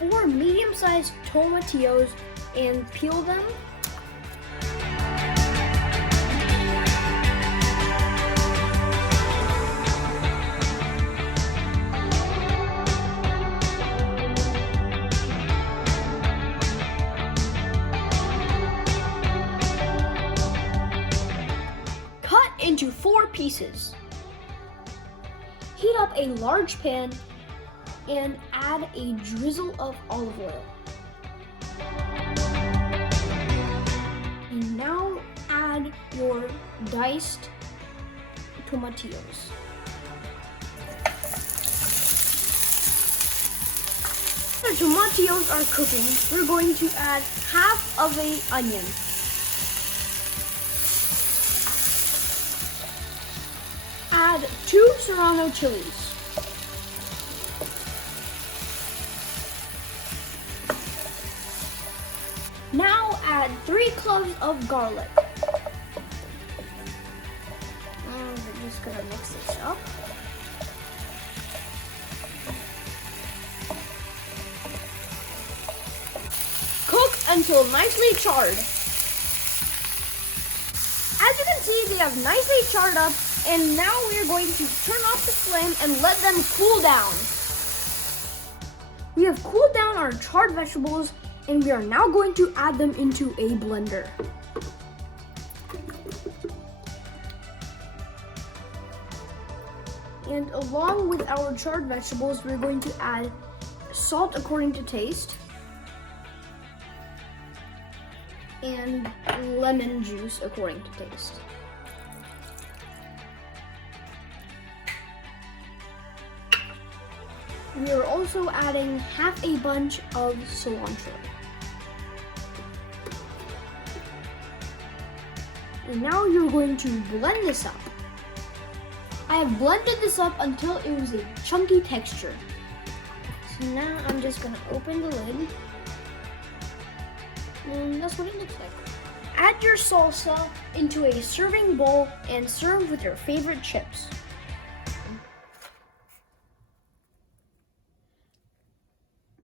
4 medium-sized tomatillos and peel them. Cut into 4 pieces. Heat up a large pan and add a drizzle of olive oil. And now add your diced tomatillos. The tomatillos are cooking. We're going to add half of an onion. Add 2 Serrano Chilies. Now add 3 cloves of garlic. And we're just gonna mix this up. Cook until nicely charred. As you can see, they have nicely charred up, and now we are going to turn off the flame and let them cool down. We have cooled down our charred vegetables, and we are now going to add them into a blender. And along with our charred vegetables, we're going to add salt according to taste and lemon juice according to taste. We are also adding half a bunch of cilantro. And now you're going to blend this up. I have blended this up until it was a chunky texture. So now I'm just gonna open the lid. And that's what it looks like. Add your salsa into a serving bowl and serve with your favorite chips.